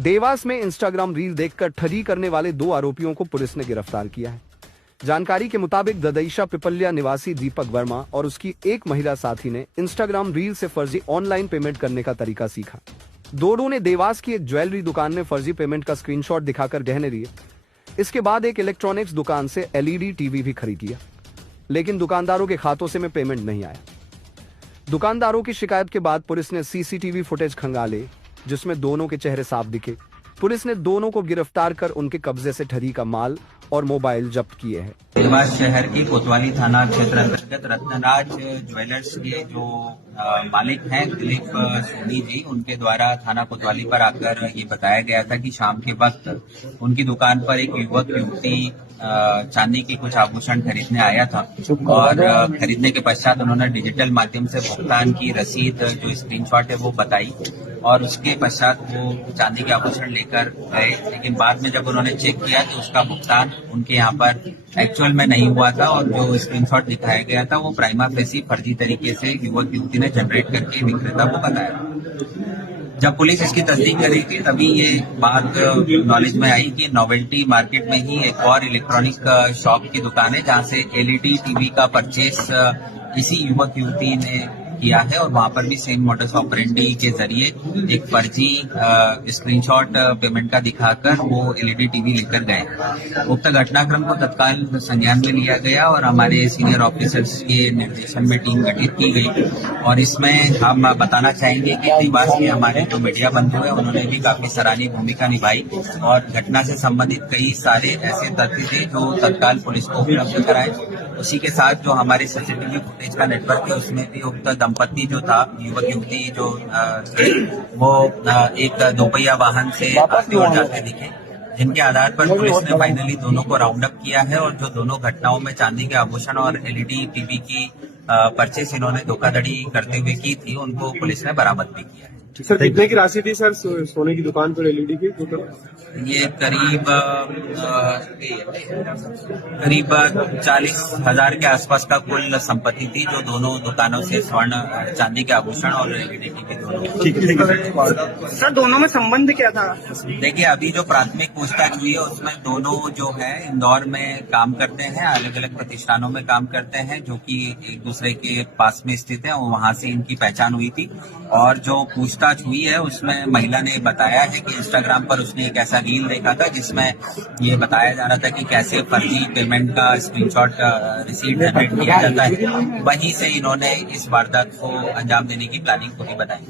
देवास में Instagram reel देखकर ठगी करने वाले 2 आरोपियों को पुलिस ने गिरफ्तार किया है। जानकारी के मुताबिक ददईशा पिपल्या निवासी दीपक वर्मा और उसकी एक महिला साथी ने इंस्टाग्राम रील से फर्जी ऑनलाइन पेमेंट करने का तरीका सीखा। दोनों ने देवास की एक ज्वेलरी दुकान में फर्जी पेमेंट का स्क्रीनशॉट दिखाकर गहने लिए। इसके बाद एक इलेक्ट्रॉनिक्स दुकान से एलईडी टीवी भी खरीद लिया, लेकिन दुकानदारों के खातों से में पेमेंट नहीं आया। दुकानदारों की शिकायत के बाद पुलिस ने सीसीटीवी फुटेज खंगाले, जिसमें दोनों के चेहरे साफ दिखे। पुलिस ने दोनों को गिरफ्तार कर उनके कब्जे से ठगी का माल और मोबाइल जब्त किए हैं। देवास शहर की कोतवाली थाना क्षेत्र अंतर्गत रत्नराज ज्वेलर्स के जो मालिक हैं दिलीप सोनी जी, उनके द्वारा थाना कोतवाली पर आकर ये बताया गया था कि शाम के वक्त उनकी दुकान पर एक युवक युवती चांदी के कुछ आभूषण खरीदने आया था और खरीदने के पश्चात उन्होंने डिजिटल माध्यम से भुगतान की रसीद जो स्क्रीनशॉट है वो बताई और उसके पश्चात वो चांदी के आभूषण लेकर गए। लेकिन बाद में जब उन्होंने चेक किया तो उसका भुगतान उनके यहाँ पर एक्चुअल में नहीं हुआ था और जो स्क्रीनशॉट दिखाया गया था वो प्राइमा फेसी फर्जी तरीके से युवक युवती ने जनरेट करके विक्रेता को बताया। जब पुलिस इसकी तस्दीक कर रही थी तभी ये बात नॉलेज में आई कि नोवेल्टी मार्केट में ही एक और इलेक्ट्रॉनिक शॉप की दुकान है जहां से एलईडी टीवी का परचेस इसी युवक युवती ने किया है और वहां पर भी सेम मोडस ऑपरेंडी के जरिए एक फर्जी स्क्रीनशॉट पेमेंट का दिखाकर वो एलईडी टीवी लेकर गए। उक्त घटनाक्रम को तत्काल संज्ञान में लिया गया और हमारे सीनियर ऑफिसर्स के निर्देशन में टीम गठित की गई और इसमें हम बताना चाहेंगे कि देवास के हमारे जो मीडिया बंधु है उन्होंने भी काफी सराहनीय भूमिका निभाई और घटना से संबंधित कई सारे ऐसे तथ्य थे जो तत्काल पुलिस को उपलब्ध कराए। उसी के साथ जो हमारे सीसीटीवी फुटेज का नेटवर्क है उसमें भी उक्त दंपति जो था युवक युवती जो थे वो एक दोपहिया वाहन से आते और जाते दिखे, जिनके आधार पर पुलिस ने फाइनली दोनों को राउंड अप किया है और जो दोनों घटनाओं में चांदी के आभूषण और एलईडी टीवी की परचेस इन्होंने धोखाधड़ी करते हुए की थी उनको पुलिस ने बरामद भी किया है। सर कितने की राशि थी सर सोने की दुकान पर एलईडी की? ये करीब 40,000 के आसपास का कुल संपत्ति थी जो दोनों दुकानों से स्वर्ण चांदी के आभूषण और एलईडी टीवी दोनों। ठीक है सर, दोनों में संबंध क्या था? देखिए अभी जो प्राथमिक पूछताछ हुई है उसमें दोनों जो है इंदौर में काम करते हैं, अलग अलग प्रतिष्ठानों में काम करते हैं जो कि एक दूसरे के पास में स्थित है, वहां से इनकी पहचान हुई थी और जो पूछताछ हुई है उसमें महिला ने बताया है कि इंस्टाग्राम पर उसने एक ऐसा रील देखा था जिसमें ये बताया जा रहा था कि कैसे फर्जी पेमेंट का स्क्रीनशॉट रिसीट जनरेट किया जाता है। वहीं से इन्होंने इस वारदात को अंजाम देने की प्लानिंग पूरी बताई।